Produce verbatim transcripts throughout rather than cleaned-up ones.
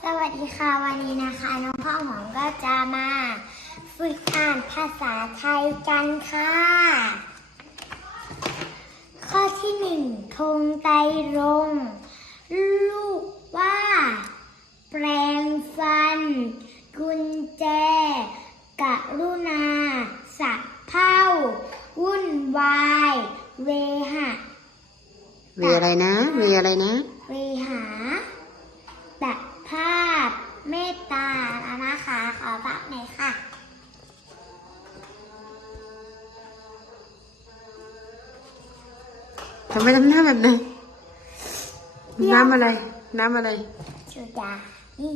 สวัสดีค่ะวันนี้นะคะน้องข้าวหอมก็จะมาฝึกอ่านภาษาไทยกันค่ะข้อที่หนึ่งธงไตรรงค์ลูกว่าแปรงฟันกุญแจกรุณาสะเพร่าวุ่นวายเวหะเวอะไรนะเวอะไรนะเวหาตัดภาพเมตตาแล้วนะคะขอฝากหน่อยค่ะทำไมทำหน้าแบบนั้นน้ำอะไรน้ำอะไรโซดานี่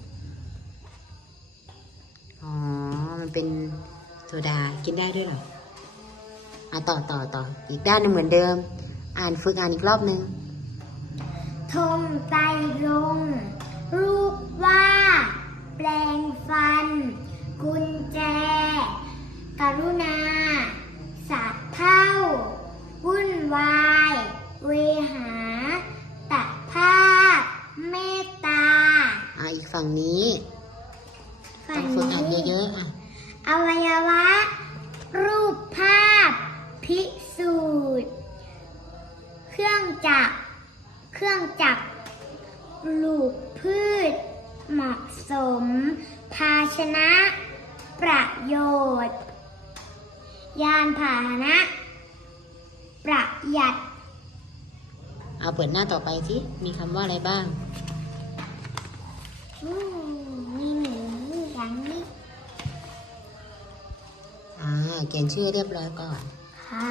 อ๋อมันเป็นโซดากินได้ด้วยเหรออ่ะต่อต่อต่ออีกด้านหนึ่งเหมือนเดิมอ่านฝึกอ่านอีกรอบหนึ่งธงไตรรงค์รูปว่าแปรงฟันกุญแจกรุณาสะเพร่าวุ่นวายเวหาตัดภาพเมตตาอ่ะอีกฝั่งนี้ต้องฝึกอ่านเยอะๆอ่ะอวัยวะรูปภาพพิสูจน์เครื่องจักรเครื่องจักรปลูกพืชเหมาะสมภาชนะประโยชน์ยานพาหนะประหยัดเอาเปิดหน้าต่อไปสิมีคำว่าอะไรบ้างอืมมีหนูอย่างนี้อ่าเขียนชื่อเรียบร้อยก่อนค่ะ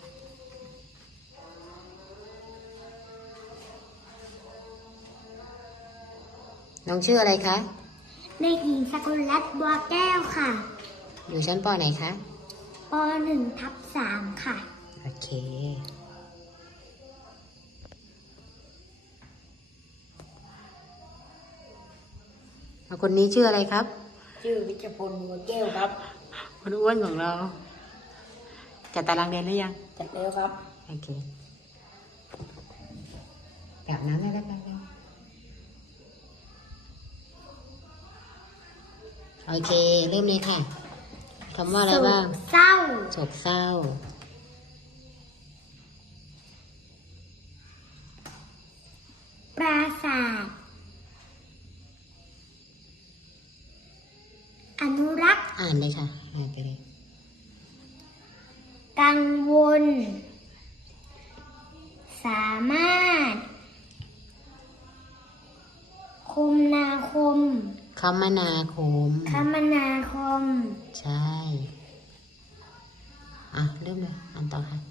น้องชื่ออะไรคะเด็กหญิงสกุลรัตน์บัวแก้วค่ะอยู่ชั้นป.ไหนคะป.หนึ่งทับสามค่ะโอเคคนนี้ชื่ออะไรครับชื่อวิชพลบัวแก้วครับคนอ้วนของเราจัดตารางเรียนหรือยังจัดแล้วครับโอเคแบบนั้นได้แล้วกันโอเคเริ่มเลยค่ะคำว่าอะไรบ้างเศร้าโศกเศร้าปราศาสตร์อนุรักษ์อ่านเลยค่ะอ่านไปเลยกังวลสามารถคมนาคมคมนาคมคมนาคมใช่อ่ะเริ่มเลยอ่านต่อค่ะ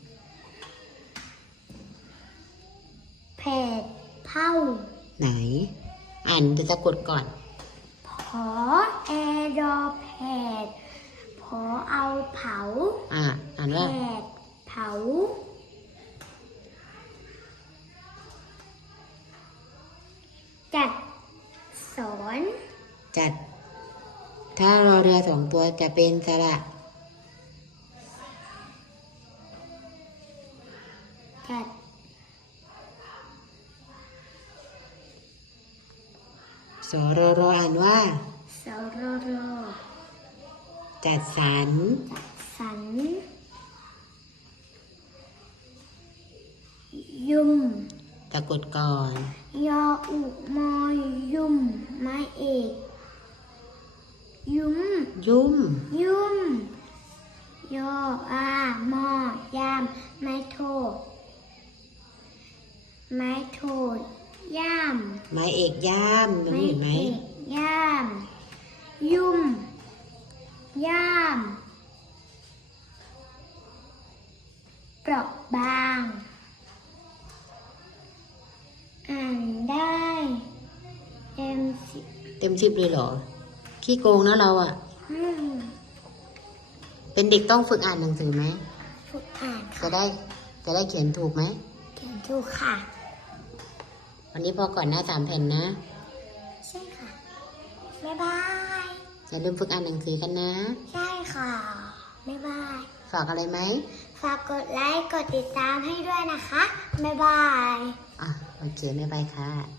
แผดเผาไหนอ่านจะสะกดก่อนผอแอดอแผดผอเอาเผาอ่าอ่านว่าแผดเผาจัดสอนจัดถ้ารอเรือสองตัวจะเป็นสระจัดสรรอ่านว่าสรรจัดสรรจัดสรรยุ่มสะกดก่อนยออุมอยุ่มไม้เอกยุ่มยุ่มยุ่มยออามอยามไม้โทไม้โทย่ามไม้เอกย่ามตรงนี้เห็นไหมย่ามยุ่มย่ามเปราะบางอ่านได้เต็มสิบเต็มสิบเลยเหรอขี้โกงนะเราอ่ะเป็นเด็กต้องฝึกอ่านหนังสือไหมฝึกอ่านจะได้จะได้เขียนถูกไหมเขียนถูกค่ะวันนี้พอก่อนหน้าสามแผ่นนะใช่ค่ะบ๊ายบายอย่าลืมฝึกอ่านหนังสือกันนะใช่ค่ะบ๊ายบายฝากอะไรไหมฝากกดไลค์กดติดตามให้ด้วยนะคะบ๊ายบายอ่ะโอเคบ๊ายบายค่ะ